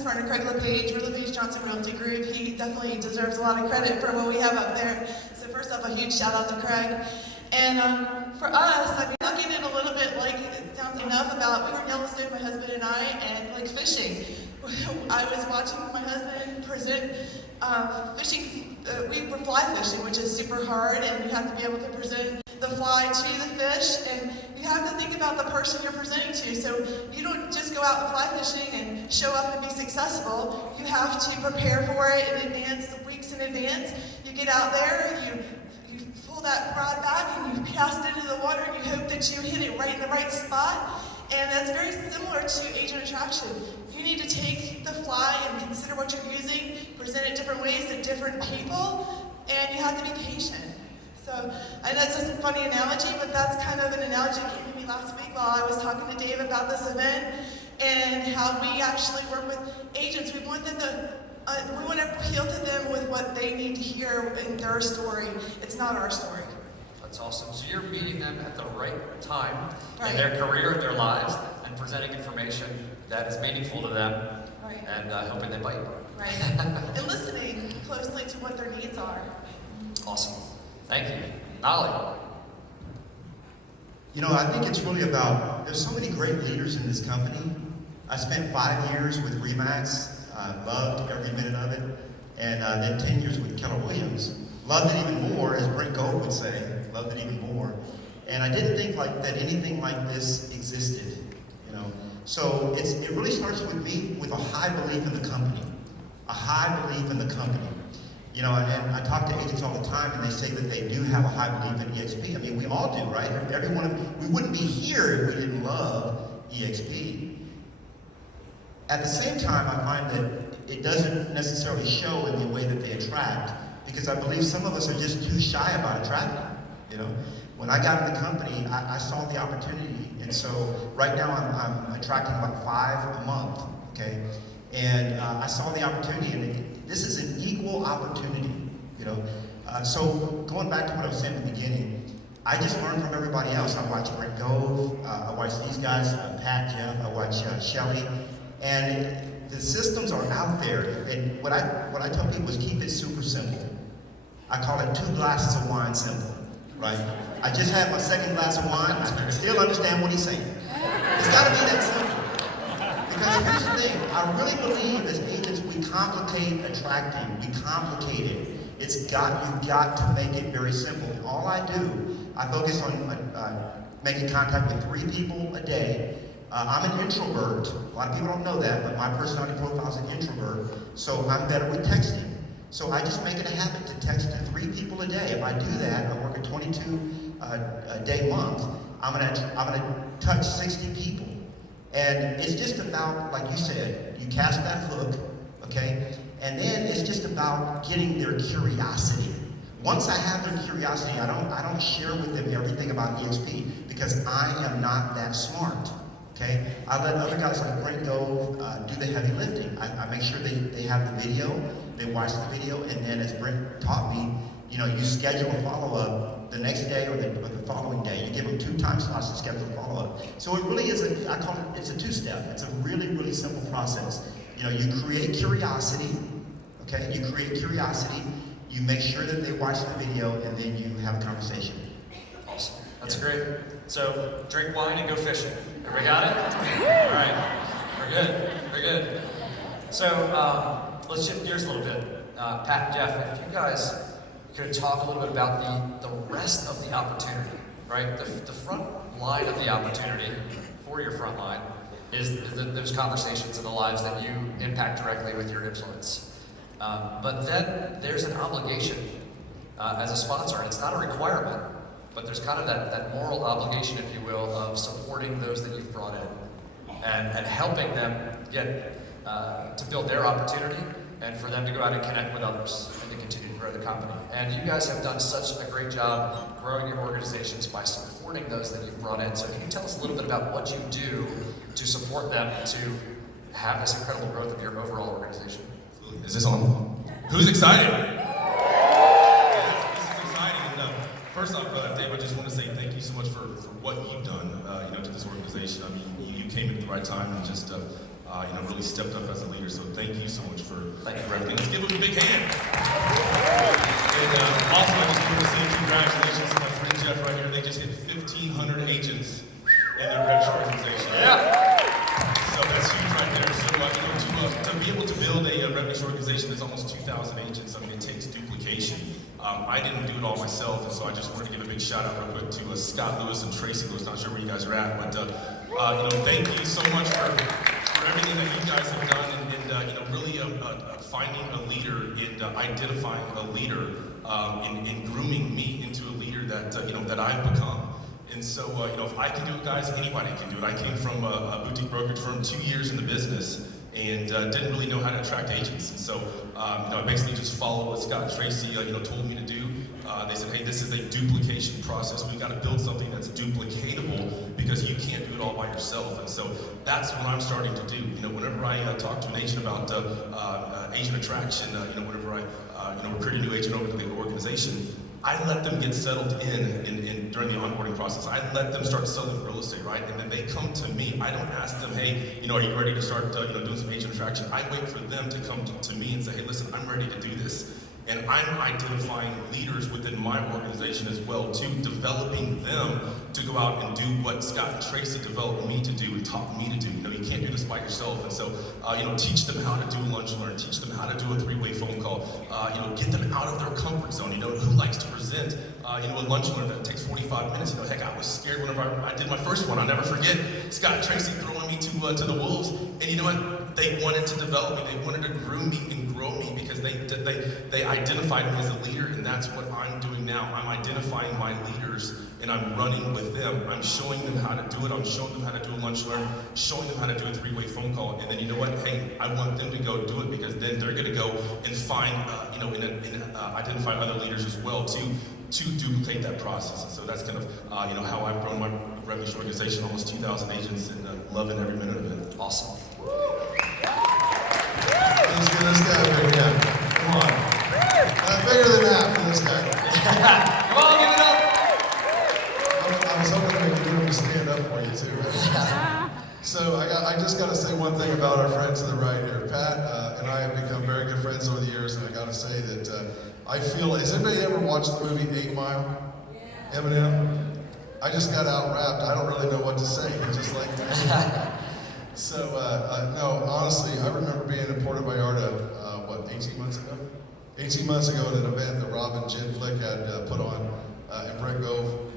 business partner, Craig LePage, for LePage Johnson Realty Group. He definitely deserves a lot of credit for what we have up there. So first off, a huge shout out to Craig. And for us, I mean, looking at a little bit like it sounds enough about, we were in Yellowstone, my husband and I, and like fishing. I was watching my husband present fishing. We were fly fishing, which is super hard, and you have to be able to present the fly to the fish, and you have to think about the person you're presenting to. So you don't just go out and fly fishing and show up and be successful. You have to prepare for it in advance, weeks in advance. You get out there, you pull that rod back and you cast it into the water and you hope that you hit it right in the right spot. And that's very similar to agent attraction. You need to take the fly and consider what you're using, present it different ways to different people, and you have to be patient. So I know it's just a funny analogy, but that's kind of an analogy that came to me last week while I was talking to Dave about this event and how we actually work with agents. We want them to we want to appeal to them with what they need to hear in their story. It's not our story. That's awesome. So you're meeting them at the right time Right. in their career, their lives, and presenting information that is meaningful to them, Right. and hoping they bite. Right. And listening closely to what their needs are. Awesome. Thank you. Nolly. You know, I think it's really about, there's so many great leaders in this company. I spent 5 years with RE/MAX. I loved every minute of it. And then 10 years with Keller Williams. Loved it even more, as Brent Gove would say. Loved it even more. And I didn't think that anything like this existed, you know. So it really starts with me with a high belief in the company. A high belief in the company. You know, and I talk to agents all the time, and they say that they do have a high belief in EXP. I mean, we all do, right? We wouldn't be here if we didn't love EXP. At the same time, I find that it doesn't necessarily show in the way that they attract, because I believe some of us are just too shy about attracting, you know? When I got in the company, I saw the opportunity, and so right now I'm attracting about 5 a month, okay? And I saw the opportunity, and this is an equal opportunity, you know? So going back to what I was saying in the beginning, I just learned from everybody else. I watched Brent Gove, I watched these guys, Pat, Jeff, I watched Shelly, and the systems are out there. And what I tell people is keep it super simple. I call it 2 glasses of wine simple, right? I just had my 2nd glass of wine, I can still understand what he's saying. It's gotta be that simple. Because here's the thing, I really believe as agents we complicate attracting, we complicate it. You've got to make it very simple. And all I do, I focus on making contact with 3 people a day. I'm an introvert. A lot of people don't know that, but my personality profile is an introvert, so I'm better with texting. So I just make it a habit to text to 3 people a day. If I do that, I work a 22-day month, I'm gonna touch 60 people. And it's just about, like you said, you cast that hook, okay? And then it's just about getting their curiosity. Once I have their curiosity, I don't share with them everything about EXP because I am not that smart. Okay? I let other guys like Brent Gove do the heavy lifting. I make sure they have the video, they watch the video, and then as Brent taught me, you know, you schedule a follow-up the next day or the following day. You give them 2 time slots to schedule a follow-up. So it really is I call it, it's a 2-step. It's a really, really simple process. You know, you create curiosity, okay? You create curiosity, you make sure that they watch the video, and then you have a conversation. Awesome. That's great. So drink wine and go fishing. Everybody got it? All right. We're good. We're good. So let's shift gears a little bit. Pat and Jeff, if you guys could talk a little bit about the rest of the opportunity, right? The front line of the opportunity for your front line is those conversations in the lives that you impact directly with your influence. But then there's an obligation as a sponsor, and it's not a requirement, but there's kind of that moral obligation, if you will, of supporting those that you've brought in and helping them get to build their opportunity and for them to go out and connect with others and to continue to grow the company. And you guys have done such a great job growing your organizations by supporting those that you've brought in. So can you tell us a little bit about what you do to support them to have this incredible growth of your overall organization? Is this on? Who's excited? First off, Dave, I just want to say thank you so much for what you've done, to this organization. I mean, you came in at the right time and just really stepped up as a leader. So thank you so much for Thank you. everything. Let's give him a big hand. And also, I just want to say congratulations to my friend Jeff right here. They just hit 1,500 agents in their registered organization. So that's huge right there. So to be able to build a revenue organization that's almost 2,000 agents, I mean, it takes duplication. I didn't do it all myself, and so I just wanted to give a big shout out real quick to Scott Lewis and Tracy Lewis. Not sure where you guys are at, but thank you so much for everything that you guys have done, and really finding a leader and identifying a leader, and grooming me into a leader that I've become. And so, if I can do it, guys, anybody can do it. I came from a boutique brokerage firm, 2 years in the business, and didn't really know how to attract agents. And so, I basically just followed what Scott and Tracy, told me to do. They said, hey, this is a duplication process. We got to build something that's duplicatable because you can't do it all by yourself. And so that's what I'm starting to do. Whenever I talk to an agent about agent attraction, whenever I recruit a new agent over to the organization, I let them get settled in during the onboarding process. I let them start selling real estate, right? And then they come to me. I don't ask them, hey, are you ready to start doing some agent attraction? I wait for them to come to me and say, hey, listen, I'm ready to do this. And I'm identifying leaders within my organization as well, too, developing them to go out and do what Scott and Tracy developed me to do and taught me to do. You can't do this by yourself. And so, teach them how to do lunch and learn, teach them how to do a 3-way phone call, get them out of their comfort zone. Who likes to present, a lunch and learn that takes 45 minutes? Heck, I was scared whenever I did my first one. I'll never forget Scott and Tracy throwing me to the wolves. And you know what? They wanted to develop me. They wanted to groom me and grow me because they identified me as a leader, and that's what I'm doing now. I'm identifying my leaders, and I'm running with them. I'm showing them how to do it. I'm showing them how to do a lunch learn, showing them how to do a 3-way phone call. And then you know what? Hey, I want them to go do it because then they're going to go and find, identify other leaders as well to duplicate that process. And so that's kind of, how I've grown my revenue organization, almost 2,000 agents, and loving every minute of it. Awesome. Let's get this guy right here. Come on. Bigger than that for this guy. Come on, give it up. I was hoping I could get him to stand up for you too. Right? So I just got to say one thing about our friend to the right here. Pat and I have become very good friends over the years, and I got to say that I feel. Has anybody ever watched the movie 8 Mile? Eminem? I just got out rapped. I don't really know what to say. He just like. So, no, honestly, I remember being in Puerto Vallarta, 18 months ago? 18 months ago at an event that Rob and Jen Flick had put on in Brent Grove,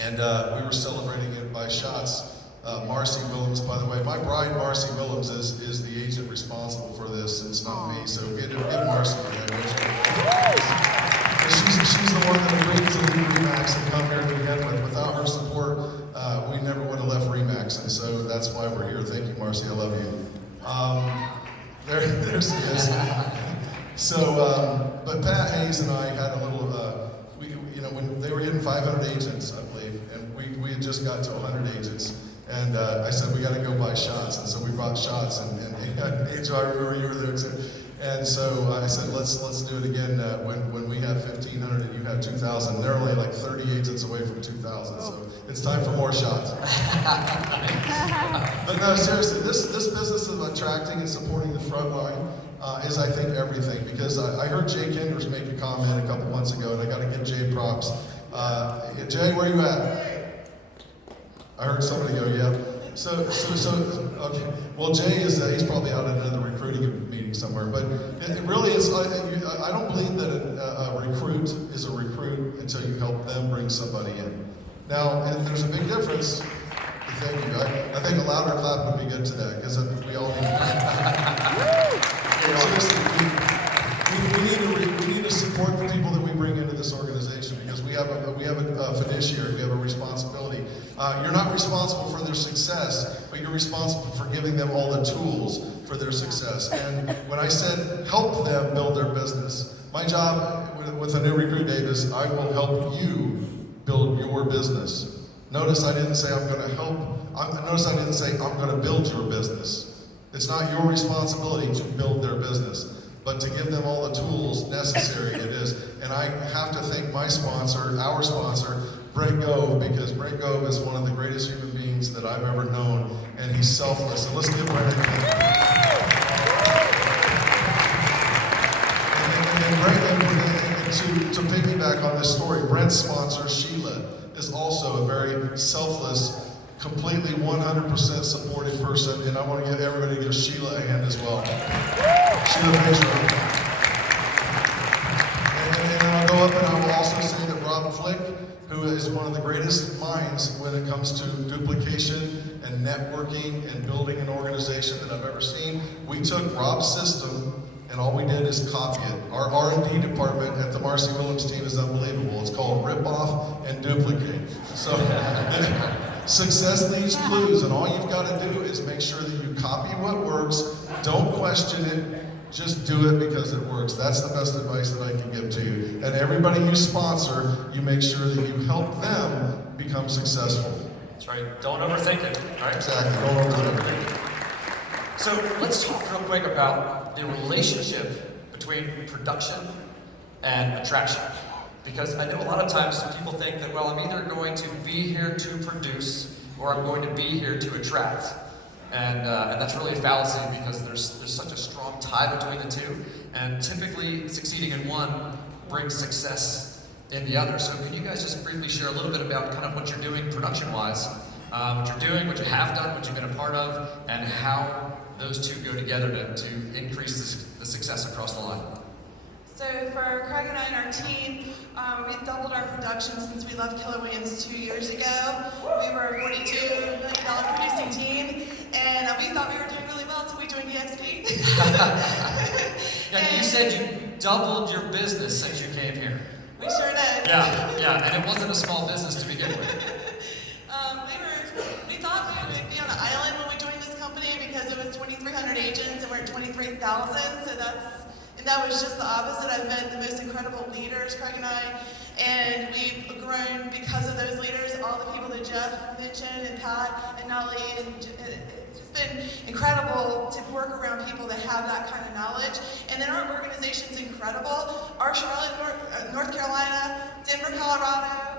and we were celebrating it by shots. Marcy Willems, by the way, my bride, Marcy Willems, is the agent responsible for this, and it's not me, so give Marcy a hand. She's the one that agreed to leave RE/MAX and come here to begin with. Without her support, we never would have left RE/MAX, and so that's why we're here. Thank you, Marcy. I love you. There she is. So, but Pat Hayes and I had a little, when they were getting 500 agents, I believe, and we had just got to 100 agents, and I said, we got to go buy shots, and so we bought shots, and Angel, I remember you were there too. And so I said, let's do it again when we have 1,500 and you have 2,000. They're only like 30 agents away from 2,000, so it's time for more shots. But no, seriously, this business of attracting and supporting the front line is, I think, everything. Because I heard Jay Kenders make a comment a couple months ago, and I got to give Jay props. Jay, where you at? I heard somebody go, yeah. So, okay. Well, Jay he's probably out at another recruiting meeting somewhere, but it really is, I don't believe that a recruit is a recruit until you help them bring somebody in. Now, there's a big difference. Thank you. I think a louder clap would be good to that, because I think we all need seriously, we need to support the people that we bring into this organization, because we have a fiduciary, we have a responsibility. You're not responsible for their success, but you're responsible for giving them all the tools for their success. And when I said help them build their business, my job with a new recruit, Dave, is I will help you build your business. Notice I didn't say I'm going to help. Notice I didn't say I'm going to build your business. It's not your responsibility to build their business, but to give them all the tools necessary it is. And I have to thank my sponsor, our sponsor, Brent Gove, because Brent Gove is one of the greatest human beings beings that I've ever known, and he's selfless. And let's give Brent a hand. And to piggyback on this story, Brent's sponsor, Sheila, is also a very selfless, completely 100% supportive person, and I want to give everybody to give Sheila a hand as well. Sheila Fisher. And I'll go up and I will also say that Rob Flick, who is one of the greatest minds when it comes to duplication and networking and building an organization that I've ever seen. We took Rob's system and all we did is copy it. Our R&D department at the Marcy Williams team is unbelievable. It's called Rip Off and Duplicate. So success leaves clues, and all you've got to do is make sure that you copy what works, don't question it, just do it because it works. That's the best advice that I can give to you. And everybody you sponsor, you make sure that you help them become successful. That's right. Don't overthink it. Right? Exactly. Don't overthink it. So let's talk real quick about the relationship between production and attraction. Because I know a lot of times people think that, well, I'm either going to be here to produce or I'm going to be here to attract. And that's really a fallacy because there's such a strong tie between the two. And typically succeeding in one brings success in the other. So can you guys just briefly share a little bit about kind of what you're doing production-wise, what you're doing, what you have done, what you've been a part of, and how those two go together to increase the success across the line? So for Craig and I and our team, we've doubled our production since we left Keller Williams 2 years ago. We were a $42 million producing team, and we thought we were doing really well until we joined EXP. Yeah, you said you doubled your business since you came here. We sure did. Yeah, and it wasn't a small business to begin with. We thought we would be on an island when we joined this company because it was 2,300 agents and we're at 23,000. So that was just the opposite. I've met the most incredible leaders, Craig and I, and we've grown because of those leaders. All the people that Jeff mentioned, and Pat, and Nolly, and it's just been incredible to work around people that have that kind of knowledge. And then our organization's incredible. Our Charlotte, North Carolina, Denver, Colorado,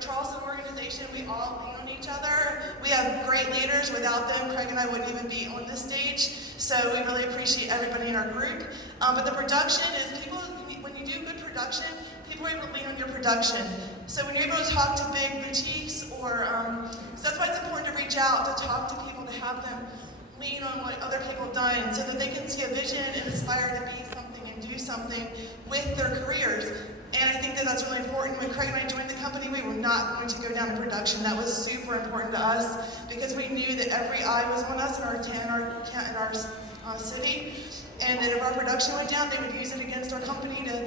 Charleston organization, we all lean on each other. We have great leaders. Without them, Craig and I wouldn't even be on this stage. So we really appreciate everybody in our group. But the production is people, when you do good production, people are able to lean on your production. So when you're able to talk to big boutiques or, so that's why it's important to reach out, to talk to people, to have them lean on what other people have done so that they can see a vision and aspire to be something and do something with their careers. And I think that that's really important. When Craig and I joined the company, we were not going to go down to production. That was super important to us because we knew that every eye was on us in our city, and that if our production went down, they would use it against our company to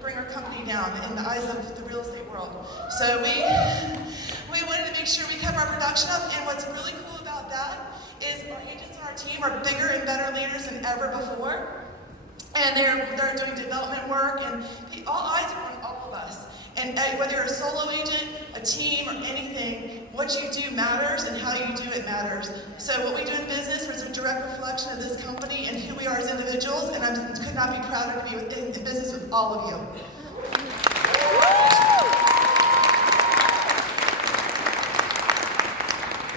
bring our company down in the eyes of the real estate world. So we wanted to make sure we kept our production up. And what's really cool about that is our agents on our team are bigger and better leaders than ever before. And they're doing development work, and all eyes are on all of us. And whether you're a solo agent, a team, or anything, what you do matters, and how you do it matters. So what we do in business is a direct reflection of this company and who we are as individuals, and I could not be prouder to be in business with all of you.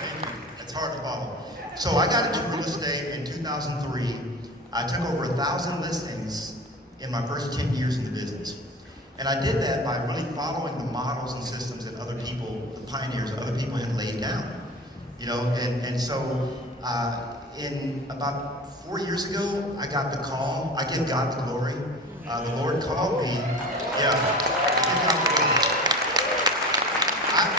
Thank you. It's hard to follow. So I got into real estate in 2003. I took over 1,000 listings in my first 10 years in the business. And I did that by really following the models and systems that other people, the pioneers, other people had laid down. And so in about 4 years ago, I got the call. I give God the glory. The Lord called me. Yeah. I give God the glory.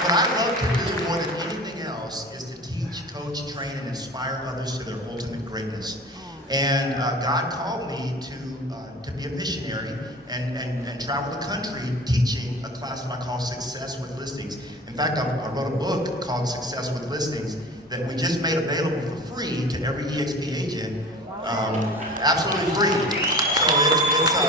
What I love to do more than anything else is to teach, coach, train, and inspire others to their ultimate greatness. And God called me to be a missionary and travel the country teaching a class what I call Success with Listings. In fact, I wrote a book called Success with Listings that we just made available for free to every EXP agent, absolutely free. So it's a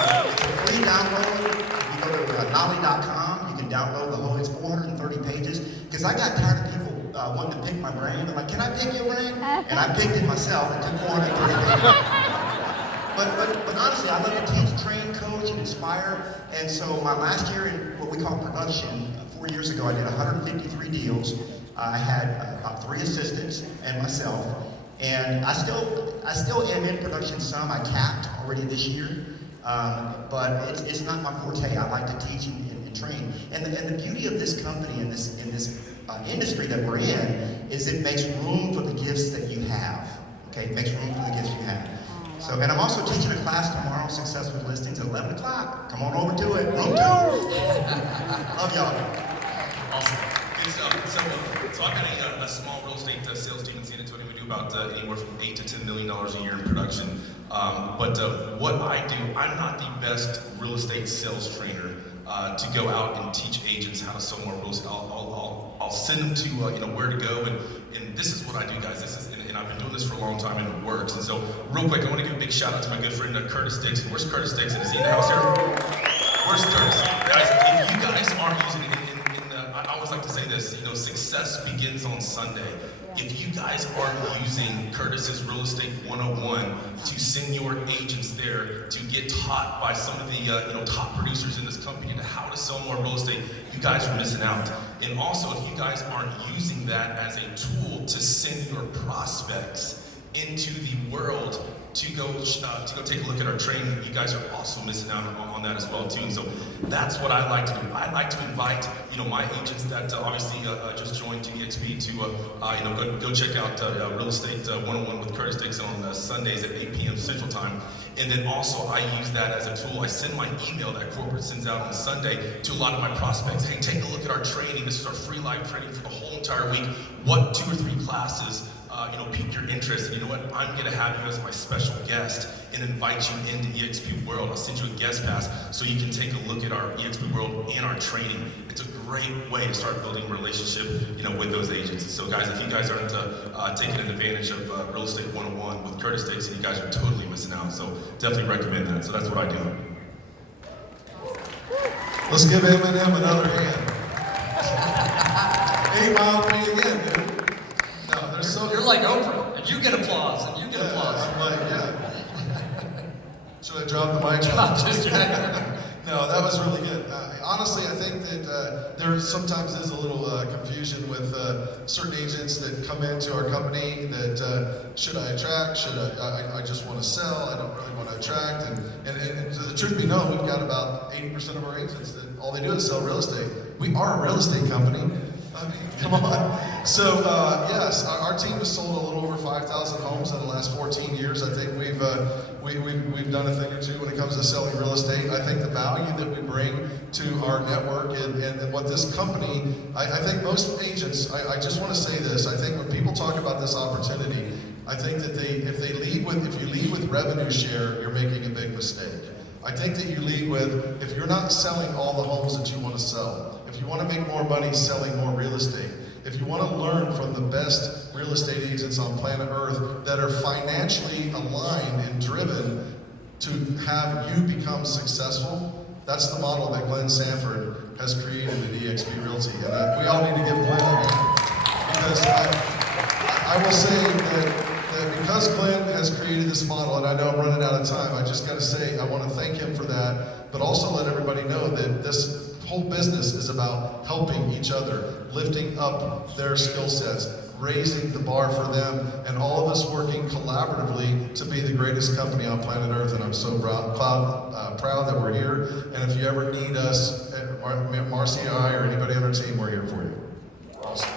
free download. If you go to nolly.com, you can download the whole, it's 430 pages, because I got tired of people wanting to pick my brain. They're like, can I pick your brain? And I picked it myself. It took 430 pages. But honestly, I love to teach, train, coach, and inspire. And so my last year in what we call production, 4 years ago, I did 153 deals. I had about 3 assistants and myself, and I still am in production some. I capped already this year, but it's not my forte. I like to teach and train. And the beauty of this company and this industry that we're in is it makes room for the gifts that you have. Okay, it makes room for the gifts you have. So, and I'm also teaching a class tomorrow, Success with Listings, at 11 o'clock. Come on over to it. Room 2. Love y'all. Awesome. Good stuff. So I've got a small real estate sales team in San Antonio. We do about anywhere from $8 to $10 million a year in production. But what I do, I'm not the best real estate sales trainer to go out and teach agents how to sell more real estate. I'll send them to where to go, and this is what I do, guys. And I've been doing this for a long time, and it works. And so, real quick, I want to give a big shout out to my good friend Curtis Dixon. Where's Curtis Dixon? Is he in the house here? Where's Curtis? Guys, if you guys aren't using it, I always like to say this. Success begins on Sunday. If you guys aren't using Curtis's Real Estate 101 to send your agents there to get taught by some of the top producers in this company to how to sell more real estate, you guys are missing out. And also, if you guys aren't using that as a tool to send your prospects into the world to go take a look at our training, you guys are also missing out on that as well too. And so that's what I like to do. I like to invite my agents that obviously just joined TEXP to go check out Real Estate 101 with Curtis Dixon on Sundays at 8 p.m. Central Time. And then also I use that as a tool. I send my email that corporate sends out on Sunday to a lot of my prospects. Hey, take a look at our training. This is our free live training for the whole entire week. What 2 or 3 classes pique your interest, and you know what? I'm gonna have you as my special guest and invite you into eXp World. I'll send you a guest pass so you can take a look at our eXp World and our training. It's a great way to start building a relationship, with those agents. And so, guys, if you guys aren't taking advantage of Real Estate 101 with Curtis Dixon, you guys are totally missing out. So, definitely recommend that. So that's what I do. Let's give Eminem another hand. 8 Mile for me again, dude. No, there's so You're like Oprah, and you get applause, and you get yeah, applause. I'm like, yeah. Should I drop the mic? I'm just kidding. No, that was really good. Honestly, I think that there sometimes is a little confusion with certain agents that come into our company that should I attract? Should I just want to sell? I don't really want to attract. And to the truth be known, we've got about 80% of our agents that all they do is sell real estate. We are a real estate company. I mean, come on. So, yes, our team has sold a little over 5,000 homes in the last 14 years. I think we've done a thing or two when it comes to selling real estate. I think the value that we bring to our network and what this company, I think most agents, I just want to say this, I think when people talk about this opportunity, I think that if you lead with revenue share, you're making a big mistake. I think that you lead with, if you're not selling all the homes that you want to sell, if you want to make more money selling more real estate, if you want to learn from the best real estate agents on planet Earth that are financially aligned and driven to have you become successful, that's the model that Glenn Sanford has created at eXp Realty. And we all need to give Glenn a hand. Because I will say that because Glenn has created this model, and I know I'm running out of time, I just got to say I want to thank him for that, but also let everybody know that this whole business is about helping each other, lifting up their skill sets, raising the bar for them, and all of us working collaboratively to be the greatest company on planet Earth. And I'm so proud that we're here. And if you ever need us, Marcy and I, or anybody on our team, we're here for you. Awesome.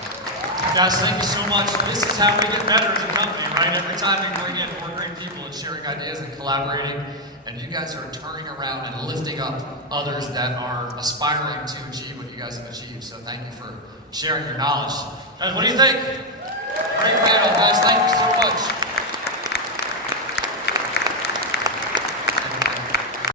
Guys, thank you so much. This is how we get better as a company, right? Every time we bring in more great people and sharing ideas and collaborating, and you guys are turning around and lifting up others that are aspiring to achieve what you guys have achieved. So thank you for sharing your knowledge. Guys, what do you think? Great panel, guys. Thank you so much.